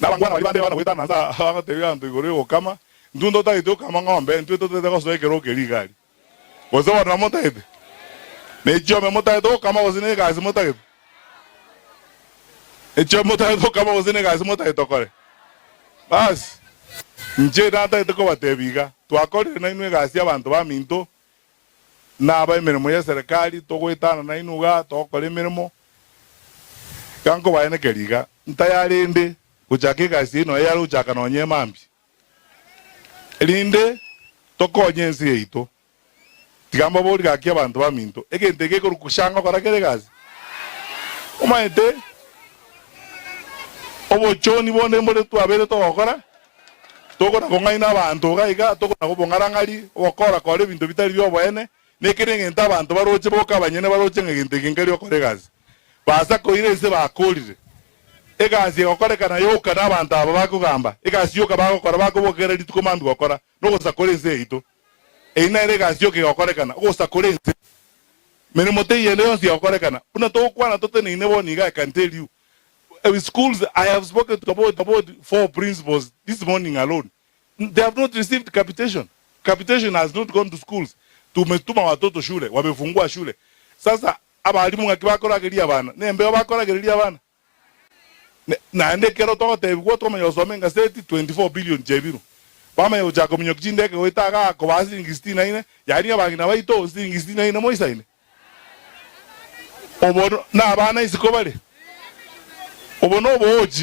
na bangwana bali bande bana weta naza bakatebya ntu igoro kama ndundo taito kama ng'ombe ntu to tete kosoekero kerigali gozo wana motaite necho me motaito kama gozine gazi motaite echo motaito kama gozine gazi motaito kore bas nje data ito ko batebiga twakore na inwe gazi abantu ba minto na ba emirimo ya serikali to gwetana na inuga to kore emirimo kanko bayene keriga ntayarinde kuchake gazi no yaro chaka no nyemambi rinde to konyensi eito tigamba bori gakia abantu ba minto egentege ko kushanga kora kere gazi umaete obo choni bone mbore twabere to gokora toko na kongaina abantu gaiga toko na gobongarangari okora kore bintu bitari byo bene nekerengenta abantu baroche boka banyene baroche ngegentege ngari okore gazi basa koire se bakolire egazi okorekana yoka n'abantu abo bakugamba egazi yoka bagokora bakobokera litukomandu gokora no gosakorense ito eina egazi yoka okorekana gosakorense mirimo teyene yonse okorekana una to kwana totene ineboniga I can tell you with schools I have spoken to about 4 principals this morning alone. They have not received capitation. Capitation has not gone to schools. Tumetuma watoto shule wamefungua shule sasa abalimu ngakibakora geria bana nembe bakora geria bana na ende kero to te go to me yosomenga seti 24 billion jebiru bama yo jako minyokjinde ke wetaga ko basi ngistina ine yari abagina baito ngistina ine moisa ine obono na bana isikobale obono boji